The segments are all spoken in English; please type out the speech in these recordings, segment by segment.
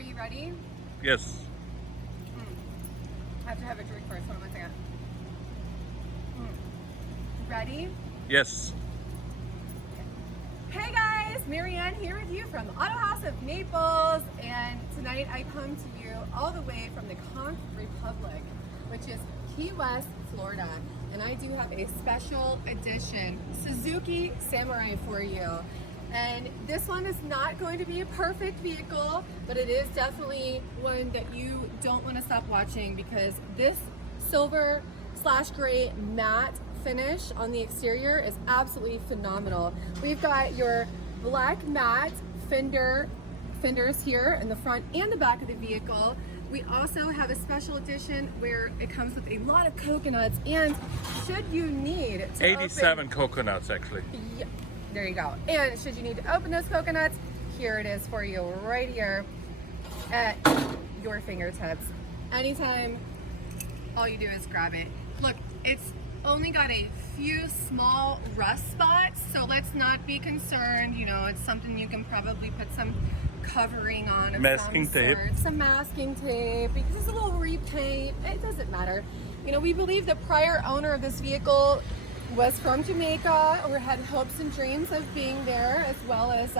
are you ready? Yes. I have to have a drink first. Hold on one second. Ready? Yes. Hey guys, Marianne here with you from the Auto House of Naples, and tonight I come to you all the way from the Conch Republic, which is Key West, Florida, and I do have a special edition Suzuki Samurai for you. And this one is not going to be a perfect vehicle, but it is definitely one that you don't want to stop watching, because this silver/gray matte finish on the exterior is absolutely phenomenal. We've got your black matte fenders here in the front and the back of the vehicle. We also have a special edition where it comes with a lot of coconuts, and should you need to 87 coconuts actually. yeah, there you go. And should you need to open those coconuts, here it is for you right here at your fingertips. Anytime, all you do is grab it. Look, it's only got a few small rust spots, so let's not be concerned. You know, it's something you can probably put some covering on of masking some tape. sort. Some masking tape, because it's a little repaint. It doesn't matter. You know, we believe the prior owner of this vehicle was from Jamaica, or had hopes and dreams of being there, as well as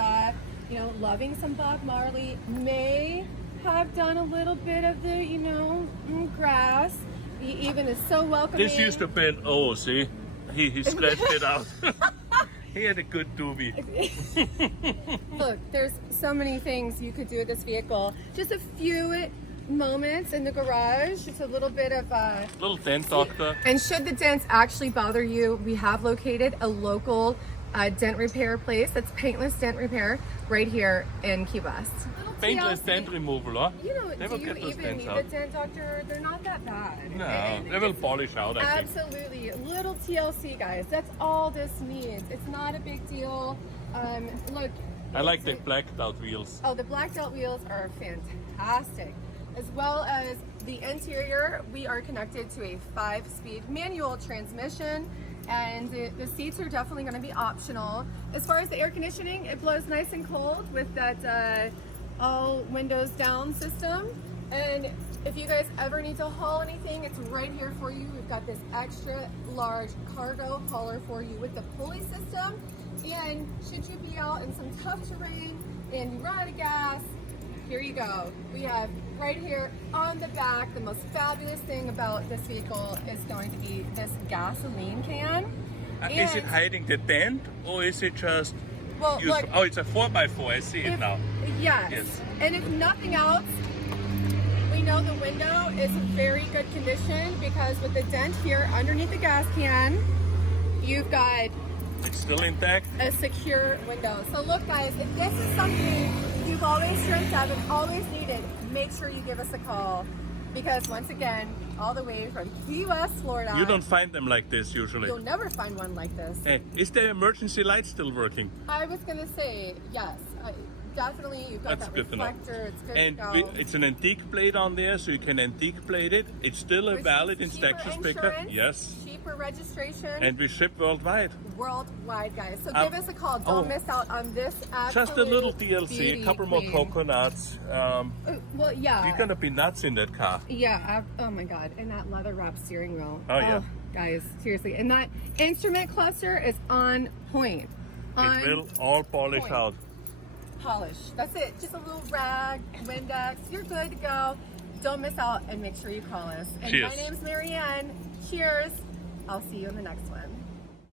you know, loving some Bob Marley. May have done a little bit of the, you know, grass. He even is so welcoming. This used to be, oh, see, he scratched it out. He had a good doobie. Look, there's so many things you could do with this vehicle. Just a few moments in the garage. It's a little bit of a Little dent doctor. And should the dents actually bother you, we have located a local dent repair place that's paintless dent repair right here in Key West. Little Paintless TLC. dent removal, huh? You know, They will do you get those even dents need out. a dent doctor? They're not that bad. No, And they will it's polish out, I think. absolutely little TLC, guys. That's all this needs. It's not a big deal. Look. I like the blacked out wheels. Oh, the blacked out wheels are fantastic. As well as the interior, we are connected to a 5-speed manual transmission, and the seats are definitely going to be optional. As far as the air conditioning, it blows nice and cold with that all windows down system. And if you guys ever need to haul anything, it's right here for you. We've got this extra large cargo hauler for you with the pulley system. And should you be out in some tough terrain and you run out of gas, here you go. We have right here on the back, the most fabulous thing about this vehicle is going to be this gasoline can. Is it hiding the dent, or is it just Well, used? look, Oh, it's a 4x4, I see it now. Yes. Yes. And if nothing else, we know the window is in very good condition, because with the dent here underneath the gas can, you've got It's still intact. a secure window. So look guys, if this is something you've always dreamt of and always needed, make sure you give us a call, because once again, all the way from Key West, Florida, You don't find them like this usually. you'll never find one like this. Hey, is the emergency light still working? I was gonna say yes, definitely. You've got That's that good to know. reflector. It's good And to go. it's an antique plate on there, so you can antique plate it. It's still a Which valid means inspection cheaper sticker. insurance, Yes. cheaper registration, And we ship worldwide. worldwide, guys. So Um, give us a call. Don't oh. miss out on this. Just a little DLC, beauty a couple more queen. coconuts. Well, yeah. You're gonna be nuts in that car. Yeah. Oh my God. And that leather wrapped steering wheel. Oh, yeah. Guys, seriously. And that instrument cluster is on point. It will all polish point. out. Polish. That's it. Just a little rag, Windex. You're good to go. Don't miss out, and make sure you call us. And Cheers. my name's Marianne. Cheers. I'll see you in the next one.